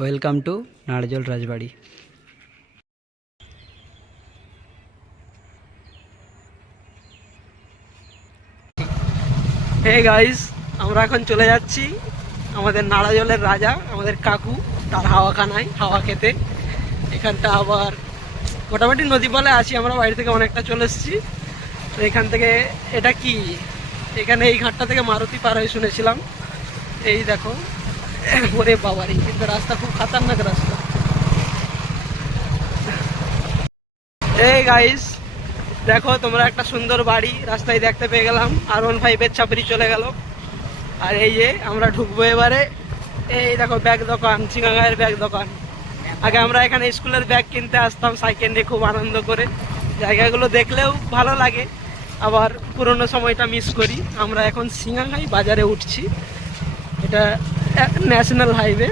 Welcome to Narajol Rajbari. Hey guys, আমরা এখন চলে যাচ্ছি আমাদের নারাজলের রাজা, আমাদের কাকু, তার হাওয়াখানায় হাওয়া খেতে। এখানটা আবার মোটামুটি নদী বলে আছি, আমরা বাড়ি থেকে অনেকটা চলে এসেছি। তো এখান থেকে এটা কি, এখানে এই ঘাটটা থেকে মারুতি পার হয়ে শুনেছিলাম। এই দেখো, ওরে বাবারি, কিন্তু রাস্তা খুব খাতারনাক রাস্তা। এই গাইস দেখো, তোমরা একটা সুন্দর বাড়ি রাস্তায় দেখতে পেয়ে গেলাম, R15-এর চাপড়ি চলে গেল। আর এই যে আমরা ঢুকবো এবারে। এই দেখো ব্যাগ দোকান, চিঙাগাঁয়ের ব্যাগ দোকান। আগে আমরা এখানে স্কুলের ব্যাগ কিনতে আসতাম সাইকেল নিয়ে, খুব আনন্দ করে। জায়গাগুলো দেখলেও ভালো লাগে, আবার পুরনো সময়টা মিস করি। আমরা এখন সিঙ্গাগাঁই বাজারে উঠছি। এটা ন্যাশনাল হাইওয়ে,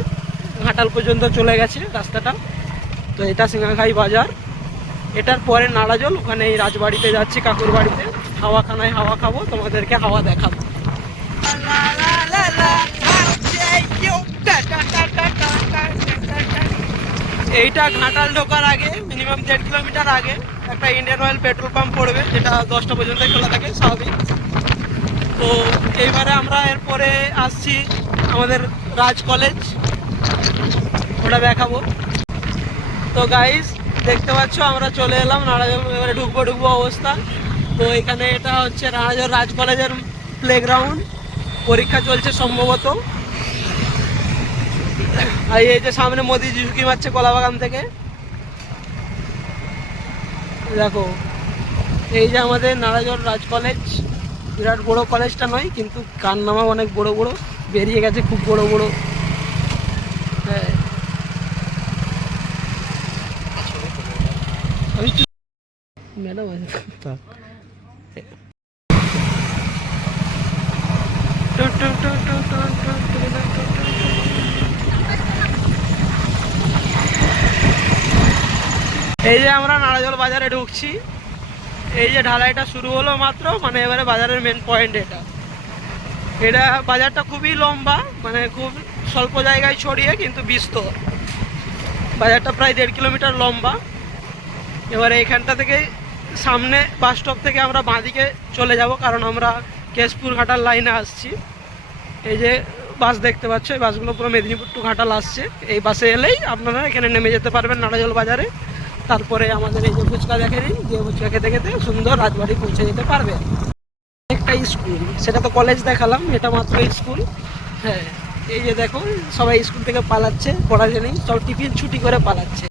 ঘাটাল পর্যন্ত চলে গেছে রাস্তাটা। তো এটা সিঙ্গাগাঁই বাজার, এটার পরে নারাজল। ওখানে এই রাজবাড়িতে যাচ্ছি, কাকুর বাড়িতে। হাওয়াখানায় হাওয়া খাবো, তোমাদেরকে হাওয়া দেখাবো। এইটা ঘাটাল ঢোকার আগে মিনিমাম 1.5 কিলোমিটার আগে একটা ইন্ডিয়ান অয়েল পেট্রোল পাম্প পড়বে, যেটা 10টা পর্যন্ত খোলা থাকে স্বাভাবিক। তো এইবারে আমরা এরপরে আসছি আমাদের রাজ কলেজ, ওটা দেখাবো। তো গাইস দেখতে পাচ্ছ আমরা চলে এলাম নারাজল, এবারে ঢুকবো অবস্থা। তো এখানে এটা হচ্ছে নারাজল রাজ কলেজের প্লেগ্রাউন্ড, পরীক্ষা চলছে সম্ভবত। আর এই যে সামনে মোদি ঝুঁকি মারছে কলাবাগান থেকে, দেখো। এই যে আমাদের নারাজল রাজ কলেজ, বিরাট বড় কলেজটা নয়, কিন্তু কারনামা অনেক বড় বড় বেরিয়ে গেছে, খুব বড় বড়। হ্যাঁ, আমি ম্যাডাম এই যে আমরা নারাজল বাজারে ঢুকছি। এই যে ঢালাইটা শুরু হলো মাত্র, মানে এবারে বাজারের মেন পয়েন্ট এটা। এটা বাজারটা খুবই লম্বা, মানে খুব স্বল্প জায়গায় ছড়িয়ে কিন্তু বিস্তর। বাজারটা প্রায় 1.5 কিলোমিটার লম্বা। এবারে এখানটা থেকে সামনে বাস স্টপ থেকে আমরা বাঁদিকে চলে যাব, কারণ আমরা কেশপুর ঘাটাল লাইনে আসছি। এই যে বাস দেখতে পাচ্ছ, এই বাসগুলো পুরো মেদিনীপুর টু ঘাটাল আসছে। এই বাসে এলেই আপনারা এখানে নেমে যেতে পারবেন নারাজল বাজারে। তারপরে আমাদের এই যে ফুচকা দেখে নিন, যে ফুচকা খেতে খেতে সুন্দর রাজবাড়ি পৌঁছে যেতে পারবে। একটা স্কুল, সেটা তো কলেজ দেখালাম, এটা মাত্র স্কুল। হ্যাঁ, এই যে দেখো সবাই স্কুল থেকে পালাচ্ছে, পড়াতে নেই, সব টিফিন ছুটি করে পালাচ্ছে।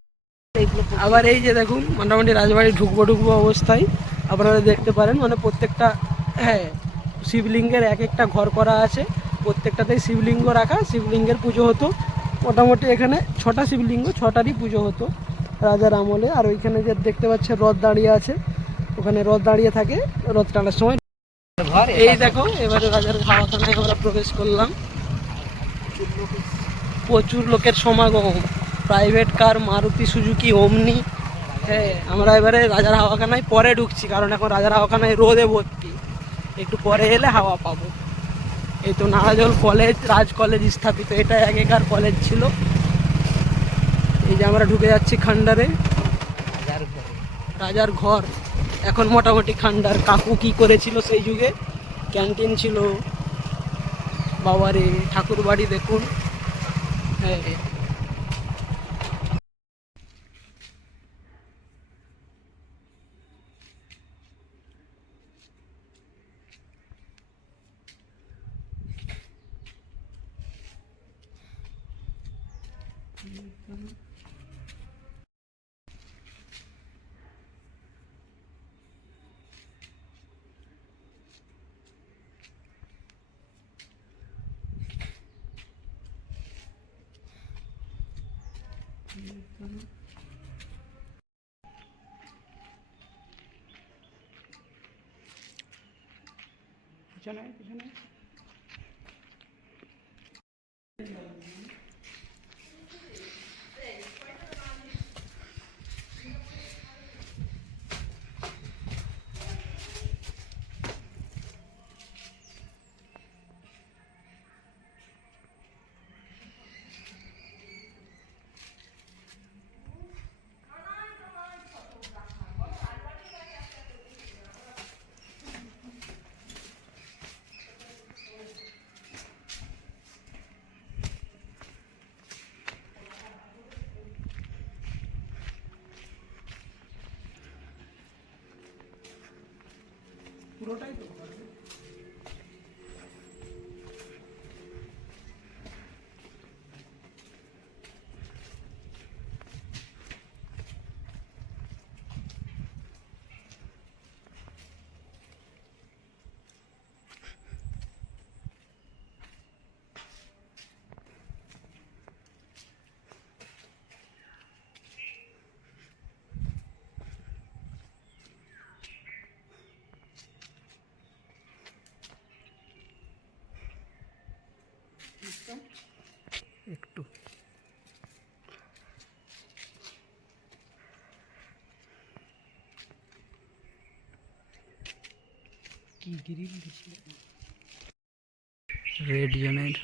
আবার এই যে দেখুন মোটামুটি রাজবাড়ি ঢুকবো অবস্থায় আপনারা দেখতে পারেন, মানে প্রত্যেকটা, হ্যাঁ, শিবলিঙ্গের এক একটা ঘর করা আছে, প্রত্যেকটাতেই শিবলিঙ্গ রাখা, শিবলিঙ্গের পুজো হতো। মোটামুটি এখানে 6টা শিবলিঙ্গ, 6টারই পুজো হতো রাজার আমলে। আর ওইখানে যে দেখতে পাচ্ছেন রথ দাঁড়িয়ে আছে, ওখানে রথ দাঁড়িয়ে থাকে রথ টানার সময়। এই দেখো এবারে রাজার হাওয়াখানায় আমরা প্রবেশ করলাম। প্রচুর লোকের সমাগম, প্রাইভেট কার, মারুতি সুজুকি, ওমনি। হ্যাঁ, আমরা এবারে রাজার হাওয়াখানায় পরে ঢুকছি, কারণ এখন রাজার হাওয়াখানায় রোদে ভর্তি, একটু পরে এলে হাওয়া পাবো। এই তো নারাজল কলেজ, রাজ কলেজ স্থাপিত, এটা আগেকার কলেজ ছিল। এই যে আমরা ঢুকে যাচ্ছি খান্ডারে, রাজার ঘর। এখন মোটামুটি খান্ডার। কাকু কি করেছিল সেই যুগে, ক্যান্টিন ছিল, বাবারে ঠাকুর বাড়ি দেখুন। হ্যাঁ, পিছনে পিছনে। পুরোটাই তো একটু কি গ্রিল দিছিল রেড জোনের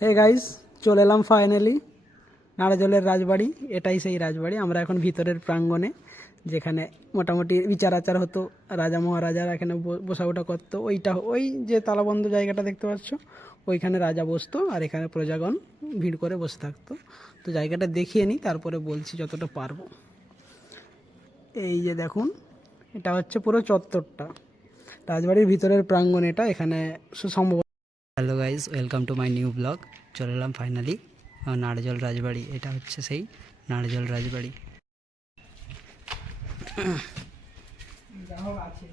হে গাইস, চলে এলাম ফাইনালি নাড়াজলের রাজবাড়ি। এটাই সেই রাজবাড়ি। আমরা এখন ভিতরের প্রাঙ্গণে, যেখানে মোটামুটি বিচার আচার হতো, রাজা মহারাজারা এখানে বসা ওঠা করতো। ওই যে তালাবন্ধ জায়গাটা দেখতে পাচ্ছ, ওইখানে রাজা বসতো আর এখানে প্রজাগণ ভিড় করে বসে থাকতো। তো জায়গাটা দেখিয়ে নিই, তারপরে বলছি যতটা পারবো। এই যে দেখুন, এটা হচ্ছে পুরো চত্বরটা, রাজবাড়ির ভিতরের প্রাঙ্গণ এটা। এখানে সুসম্ভব। Hello guys, welcome to my new blog. চলে এলাম ফাইনালি নাড়াজল রাজবাড়ি। এটা হচ্ছে সেই নাড়াজল রাজবাড়ি। আছে